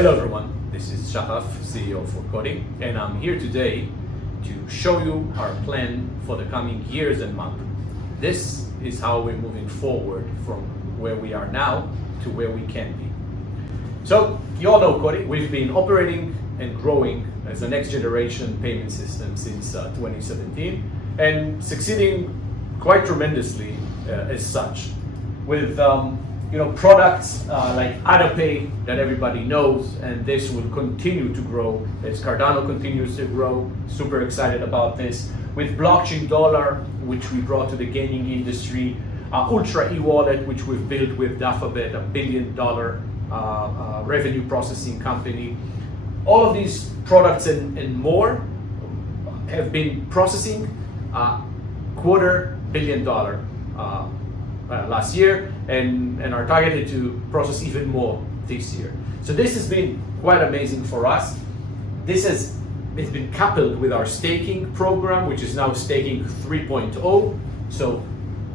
Hello everyone, this is Shahaf, CEO for COTI, and I'm here today to show you our plan for the coming years and months. This is how we're moving forward from where we are now to where we can be. So, you all know COTI. We've been operating and growing as a next generation payment system since 2017 and succeeding quite tremendously as such with products like AutoPay that everybody knows, and this will continue to grow as Cardano continues to grow. Super excited about this. With blockchain dollar, which we brought to the gaming industry, Ultra e-wallet, which we've built with Alphabet, $1 billion revenue processing company. All of these products and more have been processing $250 million last year, and are targeted to process even more this year. So this has been quite amazing for us. It's been coupled with our staking program, which is now staking 3.0. So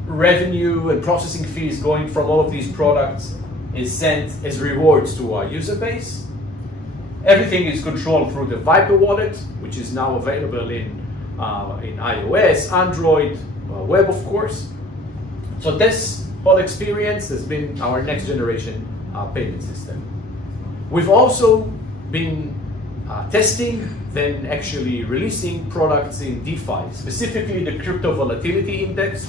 revenue and processing fees going from all of these products is sent as rewards to our user base. Everything is controlled through the Viper wallet, which is now available in iOS, Android, web of course. So this whole experience has been our next generation payment system. We've also been testing, then actually releasing products in DeFi, specifically the Crypto Volatility Index,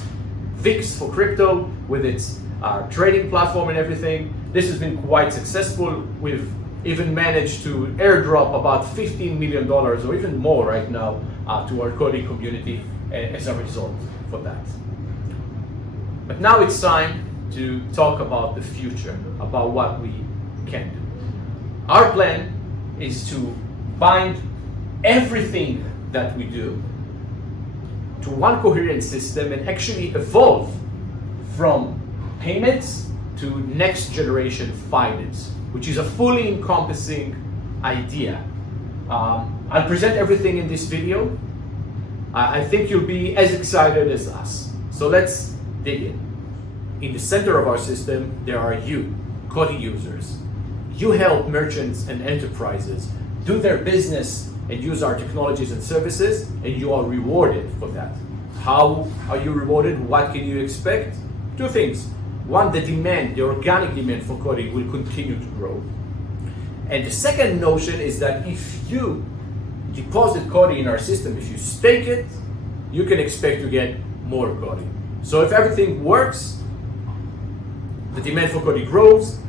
VIX for crypto, with its trading platform and everything. This has been quite successful. We've even managed to airdrop about $15 million or even more right now to our COTI community as a result for that. But now it's time to talk about the future, about what we can do. Our plan is to bind everything that we do to one coherent system and actually evolve from payments to next generation finance, which is a fully encompassing idea. I'll present everything in this video. I think you'll be as excited as us. So let's dig in. In the center of our system, there are you, COTI users. You help merchants and enterprises do their business and use our technologies and services, and you are rewarded for that. How are you rewarded? What can you expect? Two things. One, the demand, the organic demand for COTI will continue to grow. And the second notion is that if you deposit COTI in our system, if you stake it, you can expect to get more COTI. So if everything works, the demand for COTI grows,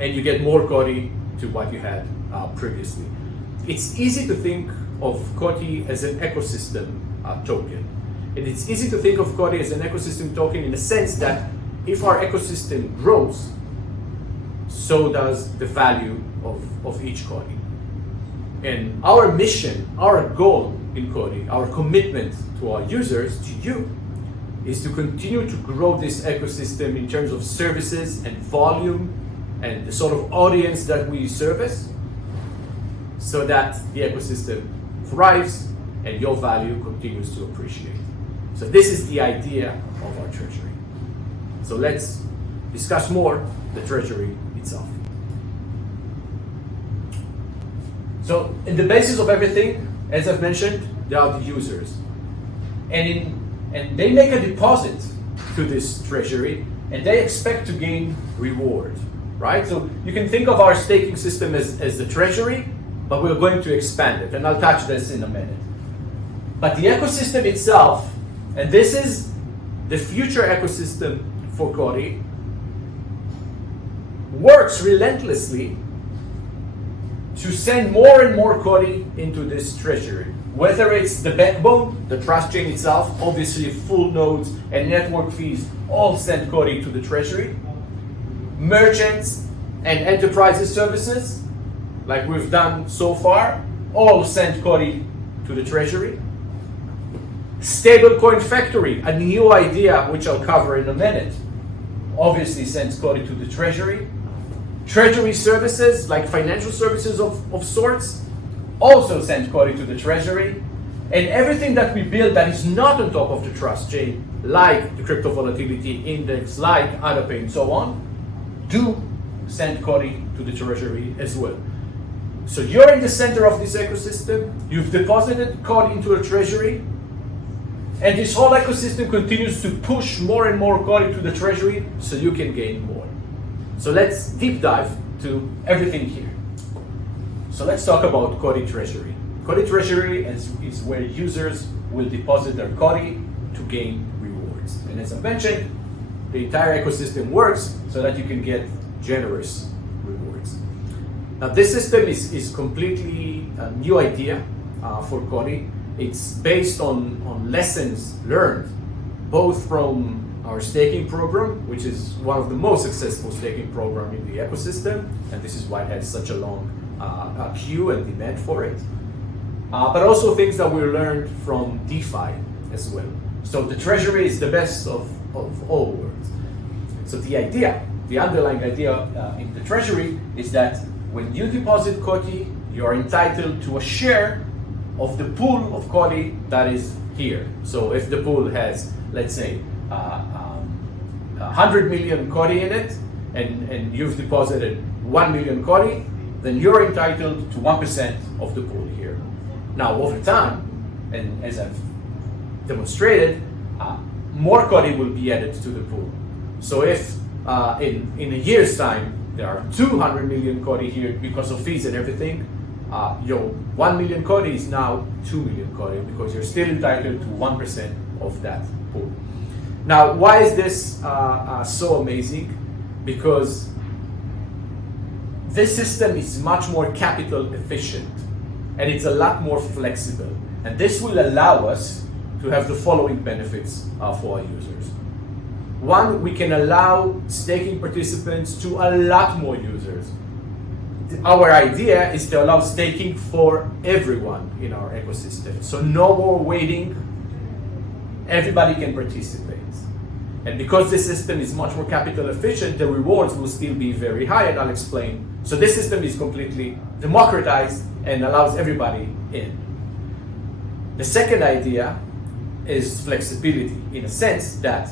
and you get more COTI to what you had previously. It's easy to think of COTI as an ecosystem token. And it's easy to think of COTI as an ecosystem token in the sense that if our ecosystem grows, so does the value of each COTI. And our mission, our goal in COTI, our commitment to our users, to you, is to continue to grow this ecosystem in terms of services and volume and the sort of audience that we service, so that the ecosystem thrives and your value continues to appreciate. So this is the idea of our treasury. So let's discuss more the treasury itself. So in the basis of everything, as I've mentioned, there are the users. And they make a deposit to this treasury, and they expect to gain reward, right? So you can think of our staking system as the treasury, but we're going to expand it, and I'll touch this in a minute. But the ecosystem itself, and this is the future ecosystem for COTI, works relentlessly to send more and more COTI into this treasury. Whether it's the backbone, the trust chain itself, obviously full nodes and network fees all send COTI to the treasury. Merchants and enterprises services, like we've done so far, all send COTI to the treasury. Stablecoin Factory, a new idea which I'll cover in a minute, obviously sends COTI to the treasury. Treasury Services, like financial services of sorts, also send COTI to the treasury. And everything that we build that is not on top of the trust chain, like the Crypto Volatility Index, like AutoPay and so on, do send COTI to the treasury as well. So you're in the center of this ecosystem, you've deposited COTI into a treasury, and this whole ecosystem continues to push more and more COTI to the treasury so you can gain more. So let's deep dive to everything here. So let's talk about COTI treasury. COTI treasury is where users will deposit their COTI to gain rewards. And as I mentioned, the entire ecosystem works so that you can get generous rewards. Now this system is completely a new idea for COTI. It's based on lessons learned both from our staking program, which is one of the most successful staking program in the ecosystem, and this is why it has such a long queue and demand for it. But also things that we learned from DeFi as well. So the treasury is the best of all worlds. So the underlying idea in the treasury is that when you deposit COTI, you are entitled to a share of the pool of COTI that is here. So if the pool has, let's say, 100 million COTI in it, and you've deposited 1 million COTI, then you're entitled to 1% of the pool here. Now, over time, and as I've demonstrated, more COTI will be added to the pool. So if in a year's time, there are 200 million COTI here because of fees and everything, your 1 million COTI is now 2 million COTI because you're still entitled to 1% of that pool. Now, why is this so amazing? Because this system is much more capital efficient and it's a lot more flexible. And this will allow us to have the following benefits for our users. One, we can allow staking participants to a lot more users. Our idea is to allow staking for everyone in our ecosystem. So no more waiting, everybody can participate. And because this system is much more capital efficient, the rewards will still be very high, and I'll explain. So this system is completely democratized and allows everybody in. The second idea is flexibility, in a sense that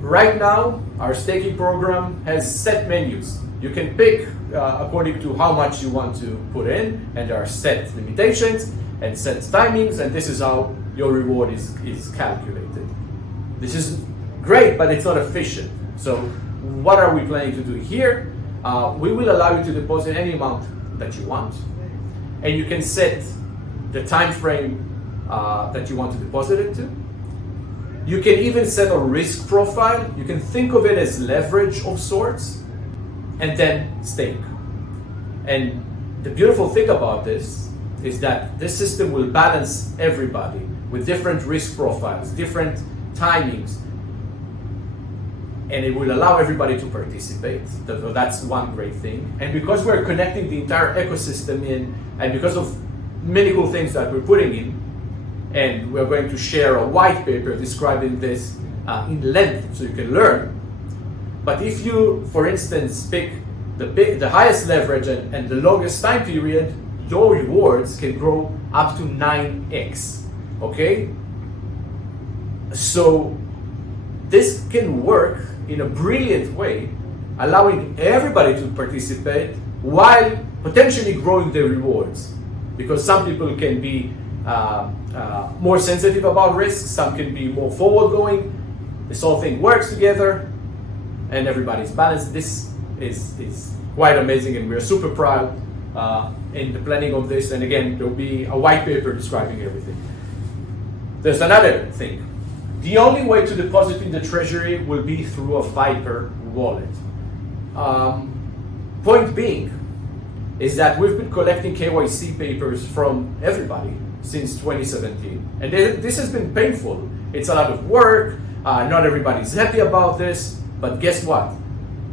right now our staking program has set menus. You can pick according to how much you want to put in, and there are set limitations and set timings, and this is how your reward is calculated. This is great, but it's not efficient. So what are we planning to do here? We will allow you to deposit any amount that you want, and you can set the time frame that you want to deposit it to. You can even set a risk profile. You can think of it as leverage of sorts, and then stake. And the beautiful thing about this is that this system will balance everybody with different risk profiles, different timings, and it will allow everybody to participate. That's one great thing. And because we're connecting the entire ecosystem in, and because of many cool things that we're putting in, and we're going to share a white paper describing this in length so you can learn. But if you, for instance, pick the highest leverage and the longest time period, your rewards can grow up to 9x, okay? So this can work in a brilliant way, allowing everybody to participate while potentially growing their rewards. Because some people can be more sensitive about risk, some can be more forward-going. This whole thing works together and everybody's balanced. This is quite amazing, and we're super proud in the planning of this. And again, there'll be a white paper describing everything. There's another thing. The only way to deposit in the treasury will be through a Viper wallet. Point being is that we've been collecting KYC papers from everybody since 2017. And this has been painful. It's a lot of work. Not everybody's happy about this, but guess what?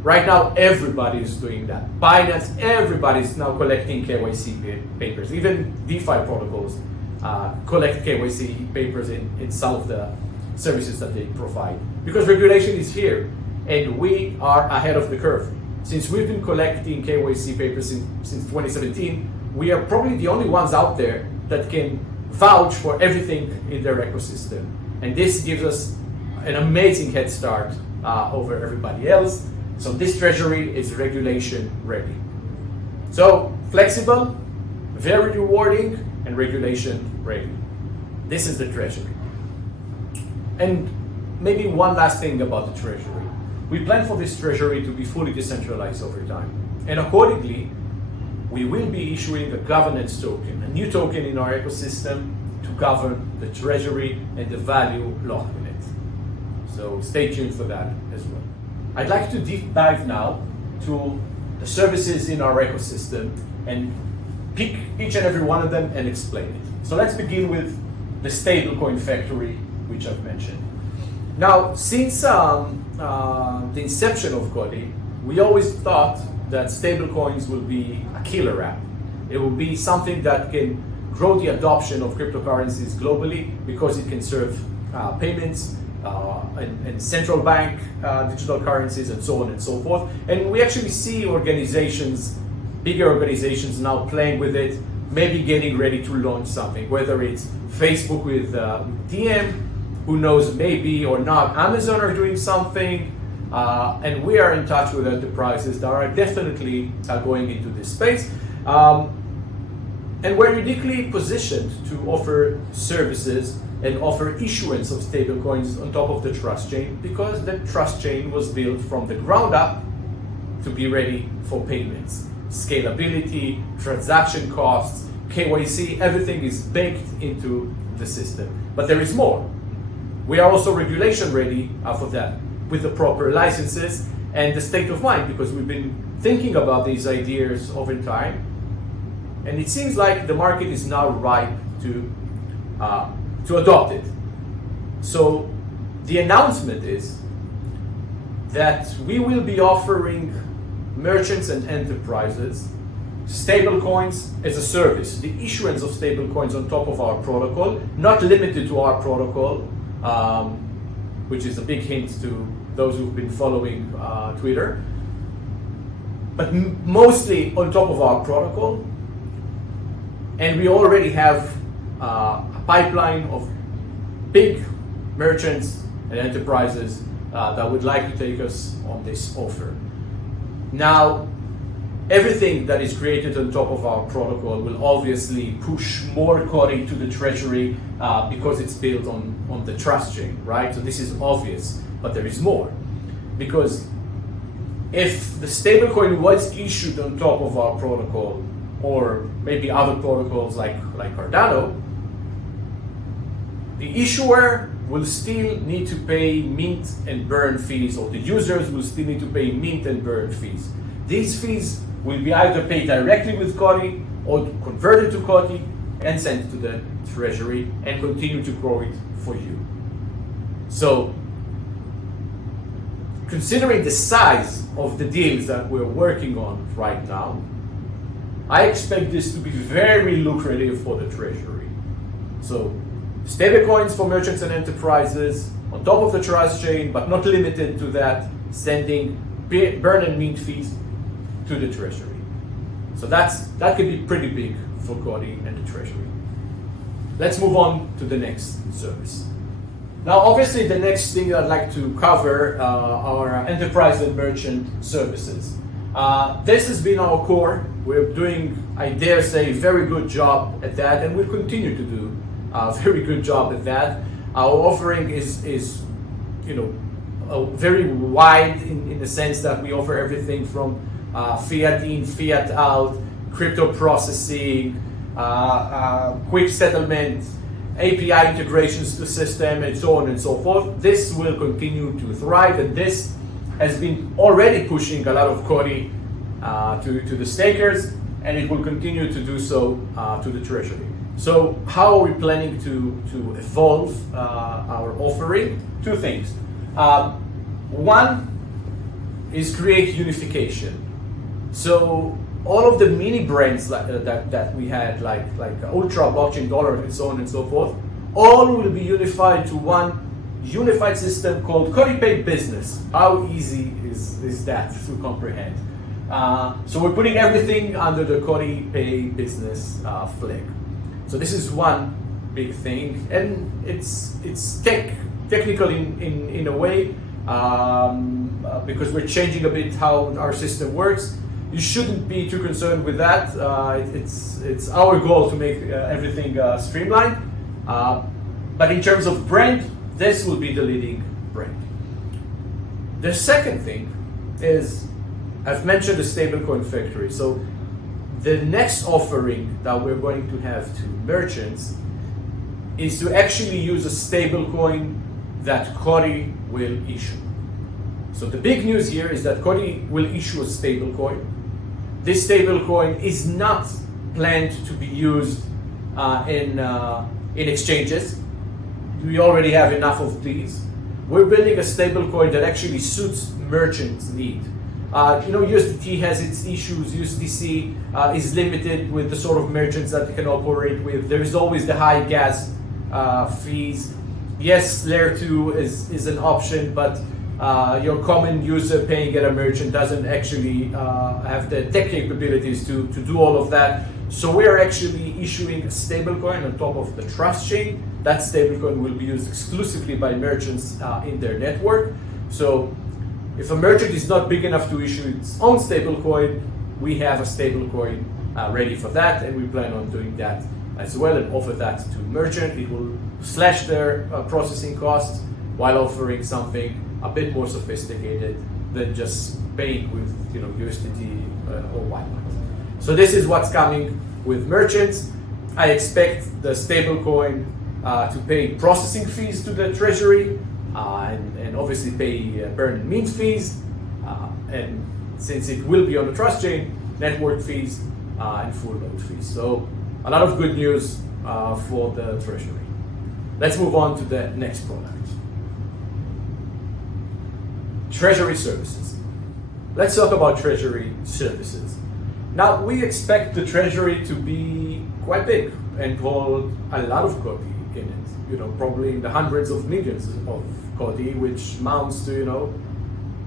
Right now, everybody is doing that. Binance, everybody's now collecting KYC papers. Even DeFi protocols collect KYC papers in some of the services that they provide. Because regulation is here, and we are ahead of the curve. Since we've been collecting KYC papers since 2017, we are probably the only ones out there that can vouch for everything in their ecosystem. And this gives us an amazing head start over everybody else. So this treasury is regulation ready. So flexible, very rewarding, and regulation ready. This is the Treasury. And maybe one last thing about the Treasury. We plan for this Treasury to be fully decentralized over time. And accordingly, we will be issuing a governance token, a new token in our ecosystem to govern the Treasury and the value locked in it. So stay tuned for that as well. I'd like to deep dive now to the services in our ecosystem and pick each and every one of them and explain it. So let's begin with the Stablecoin Factory, which I've mentioned. Now, since the inception of COTI, we always thought that stablecoins will be a killer app. It will be something that can grow the adoption of cryptocurrencies globally because it can serve payments and central bank digital currencies and so on and so forth. And we actually see organizations, bigger organizations now playing with it, maybe getting ready to launch something, whether it's Facebook with DM, who knows, maybe or not, Amazon are doing something, and we are in touch with enterprises that are definitely going into this space. And we're uniquely positioned to offer services and offer issuance of stablecoins on top of the trust chain because the trust chain was built from the ground up to be ready for payments. Scalability, transaction costs, KYC, everything is baked into the system. But there is more. We are also regulation ready for that with the proper licenses and the state of mind because we've been thinking about these ideas over time. And it seems like the market is now ripe to adopt it. So the announcement is that we will be offering merchants and enterprises stablecoins as a service, the issuance of stablecoins on top of our protocol, not limited to our protocol, which is a big hint to those who've been following Twitter, but mostly on top of our protocol. And we already have a pipeline of big merchants and enterprises that would like to take us on this offer. Now, everything that is created on top of our protocol will obviously push more COTI to the Treasury because it's built on the trust chain, right? So this is obvious, but there is more. Because if the stablecoin was issued on top of our protocol, or maybe other protocols like Cardano, the issuer will still need to pay mint and burn fees, or the users will still need to pay mint and burn fees. These fees will be either paid directly with COTI or converted to COTI and sent to the Treasury and continue to grow it for you. So, considering the size of the deals that we're working on right now, I expect this to be very lucrative for the Treasury. So, stablecoins for merchants and enterprises on top of the trust chain, but not limited to that, sending burn and mint fees to the Treasury. So that could be pretty big for COTI and the Treasury. Let's move on to the next service. Now, obviously, the next thing I'd like to cover are enterprise and merchant services. This has been our core. We're doing, I dare say, a very good job at that, and we'll continue to do a very good job at that. Our offering is very wide in the sense that we offer everything from fiat in, fiat out, crypto processing, quick settlement, API integrations to the system, and so on and so forth. This will continue to thrive, and this has been already pushing a lot of COTI to the stakers, and it will continue to do so to the Treasury. So how are we planning to evolve our offering? Two things. One is create unification. So all of the mini brands that we had, like Ultra, Blockchain Dollar, and so on and so forth, all will be unified to one unified system called COTI Pay Business. How easy is that to comprehend? So we're putting everything under the COTI Pay Business flag. So this is one big thing, and it's technical in a way because we're changing a bit how our system works. you shouldn't be too concerned with that. It's our goal to make everything streamlined. But in terms of brand, this will be the leading brand. The second thing is, I've mentioned the Stablecoin Factory. So the next offering that we're going to have to merchants is to actually use a stablecoin that COTI will issue. So the big news here is that COTI will issue a stablecoin. This stablecoin is not planned to be used in exchanges. We already have enough of these. We're building a stablecoin that actually suits merchants' need. USDT has its issues. USDC is limited with the sort of merchants that it can operate with. There is always the high gas fees. Yes, Layer 2 is an option, but your common user paying at a merchant doesn't actually have the tech capabilities to do all of that. So we're actually issuing a stablecoin on top of the trust chain. That stablecoin will be used exclusively by merchants in their network. So if a merchant is not big enough to issue its own stablecoin, we have a stablecoin ready for that, and we plan on doing that as well and offer that to merchant. It will slash their processing costs while offering something a bit more sophisticated than just paying with USDT or whatnot. So this is what's coming with merchants. I expect the stablecoin to pay processing fees to the Treasury and obviously pay burn and mint fees. And since it will be on the trust chain, network fees and full load fees. So a lot of good news for the Treasury. Let's move on to the next product. Treasury Services. Let's talk about Treasury Services. Now, we expect the Treasury to be quite big and hold a lot of COTI in it. Probably in the hundreds of millions of COTI, which amounts to,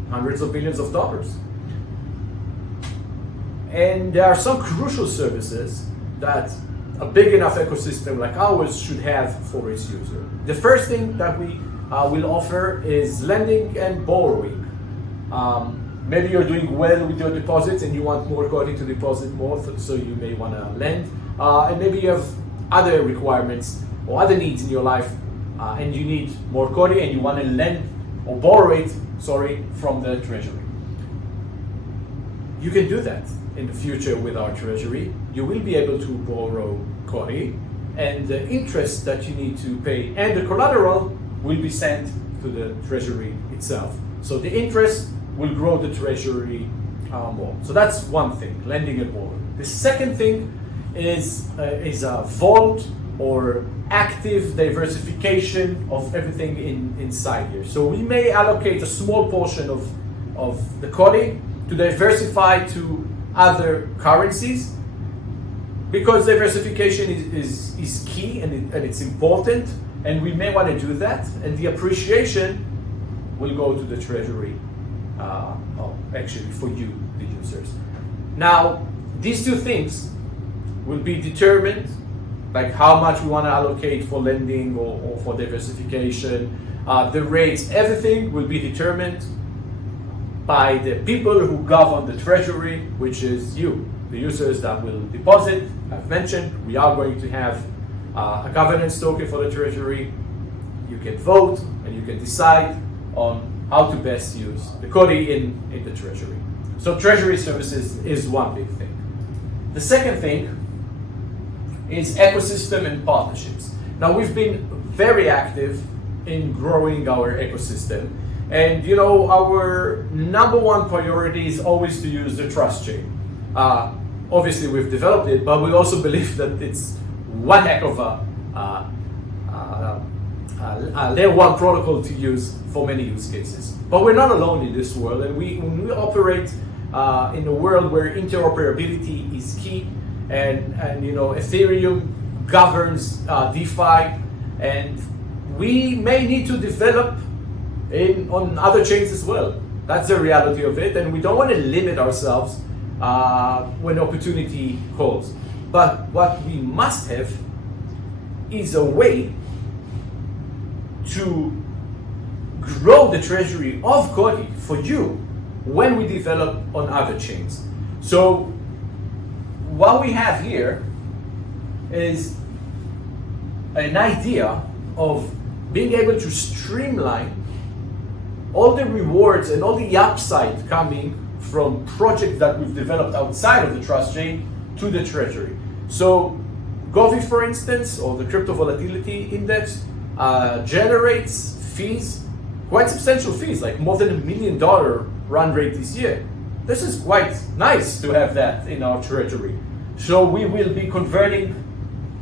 hundreds of billions of dollars. And there are some crucial services that a big enough ecosystem like ours should have for its user. The first thing that we will offer is lending and borrowing. Maybe you're doing well with your deposits and you want more COTI to deposit more, so you may want to lend. And maybe you have other requirements or other needs in your life, and you need more COTI and you want to lend or borrow it, from the Treasury. You can do that in the future with our Treasury. You will be able to borrow COTI, and the interest that you need to pay and the collateral will be sent to the Treasury itself. So the interest will grow the Treasury more. So that's one thing, lending and borrowing. The second thing is a vault or active diversification of everything inside here. So we may allocate a small portion of the COTI to diversify to other currencies, because diversification is key and it's important, and we may want to do that, and the appreciation will go to the Treasury, actually for you, the users. Now, these two things will be determined, like how much we want to allocate for lending or for diversification, the rates, everything will be determined by the people who govern the Treasury, which is you, the users that will deposit. I've mentioned we are going to have a governance token for the Treasury. You can vote and you can decide on how to best use the COTI in the Treasury. So Treasury Services is one big thing. The second thing is ecosystem and partnerships. Now, we've been very active in growing our ecosystem, and our number one priority is always to use the trust chain. Obviously, we've developed it, but we also believe that it's one heck of a layer one protocol to use for many use cases. But we're not alone in this world, and when we operate in a world where interoperability is key, and Ethereum governs DeFi, and we may need to develop on other chains as well. That's the reality of it, and we don't want to limit ourselves when opportunity calls. But what we must have is a way to grow the Treasury of COTI for you when we develop on other chains. So what we have here is an idea of being able to streamline all the rewards and all the upside coming from projects that we've developed outside of the trust chain to the treasury. So COTI, for instance, or the crypto volatility index, generates fees, quite substantial fees, like more than $1 million run rate this year. This is quite nice to have that in our treasury. So we will be converting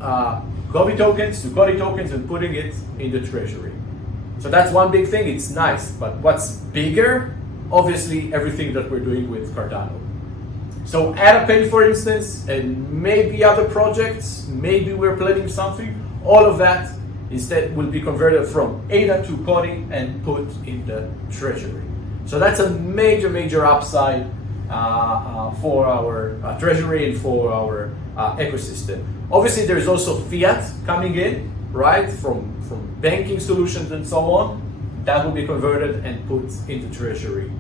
COTI tokens to COTI tokens and putting it in the treasury. So that's one big thing, it's nice. But what's bigger? Obviously, everything that we're doing with Cardano. So AdaPay, for instance, and maybe other projects, maybe we're planning something, all of that instead will be converted from ADA to COTI and put in the treasury. So that's a major, major upside for our treasury and for our ecosystem. Obviously, there's also fiat coming in, right, from banking solutions and so on. That will be converted and put in the treasury,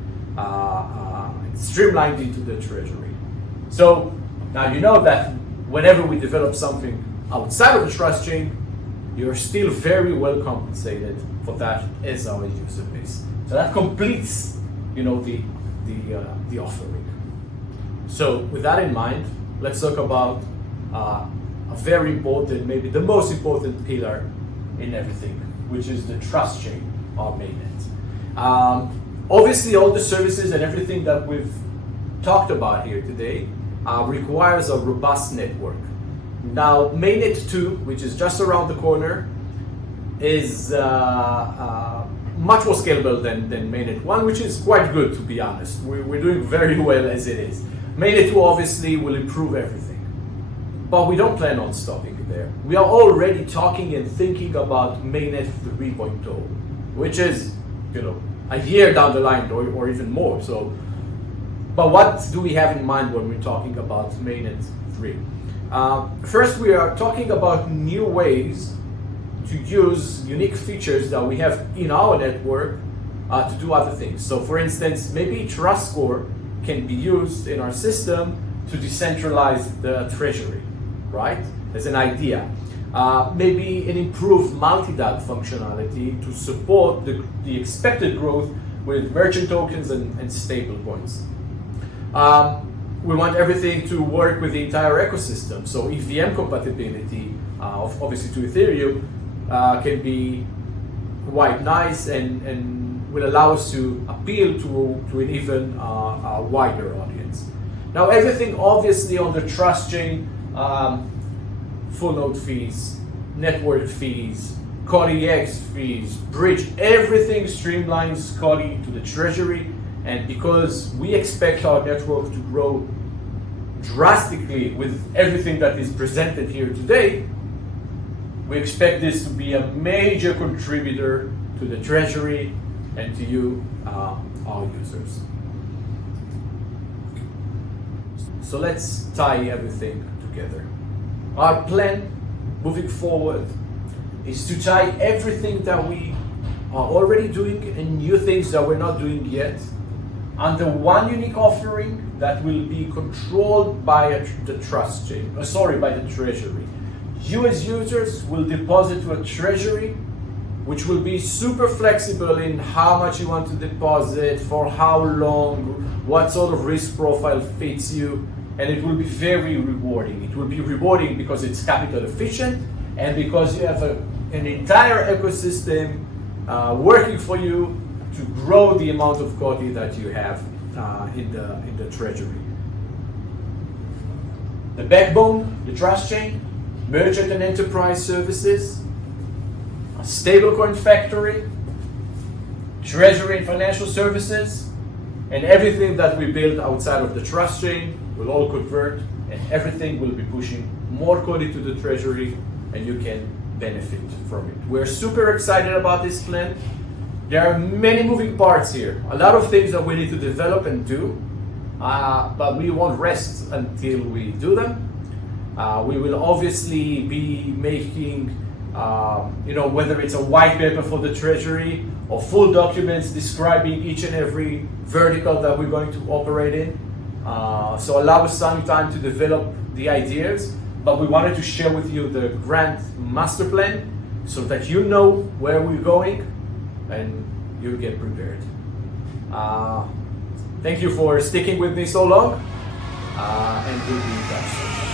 streamlined into the treasury. So now you know that whenever we develop something outside of the trust chain, you're still very well compensated for that as our user base. So that completes, the offering. So with that in mind, let's talk about a very important, maybe the most important pillar in everything, which is the trust chain, our mainnet. Obviously, all the services and everything that we've talked about here today requires a robust network. Now, mainnet 2, which is just around the corner, is much more scalable than mainnet 1, which is quite good, to be honest. We're doing very well as it is. Mainnet 2 obviously will improve everything, but we don't plan on stopping there. We are already talking and thinking about mainnet 3.0, which is, a year down the line or even more. So, but what do we have in mind when we're talking about mainnet 3? First, we are talking about new ways to use unique features that we have in our network to do other things. So for instance, maybe Trust Score can be used in our system to decentralize the treasury, right? As an idea. Maybe an improved multi-DAG functionality to support the expected growth with merchant tokens and stable coins. We want everything to work with the entire ecosystem. So EVM compatibility, obviously to Ethereum, can be quite nice and will allow us to appeal to an even wider audience. Now, everything obviously on the trust chain, full node fees, network fees, COTI X fees, bridge, everything streamlines COTI to the treasury. And because we expect our network to grow drastically with everything that is presented here today, we expect this to be a major contributor to the treasury and to you, our users. So let's tie everything together. Our plan moving forward is to tie everything that we are already doing and new things that we're not doing yet under one unique offering that will be controlled by the trust chain, by the treasury. You as users will deposit to a treasury, which will be super flexible in how much you want to deposit, for how long, what sort of risk profile fits you, and it will be very rewarding. It will be rewarding because it's capital efficient and because you have an entire ecosystem working for you to grow the amount of COTI that you have in the treasury. The backbone, the trust chain, merchant and enterprise services, a Stablecoin Factory, treasury and financial services, and everything that we build outside of the trust chain will all convert, and everything will be pushing more COTI to the treasury, and you can benefit from it. We're super excited about this plan. There are many moving parts here, a lot of things that we need to develop and do, but we won't rest until we do them. We will obviously be making, whether it's a white paper for the treasury or full documents describing each and every vertical that we're going to operate in. So allow us some time to develop the ideas, but we wanted to share with you the grand master plan so that you know where we're going and you get prepared. Thank you for sticking with me so long, and we'll be in touch.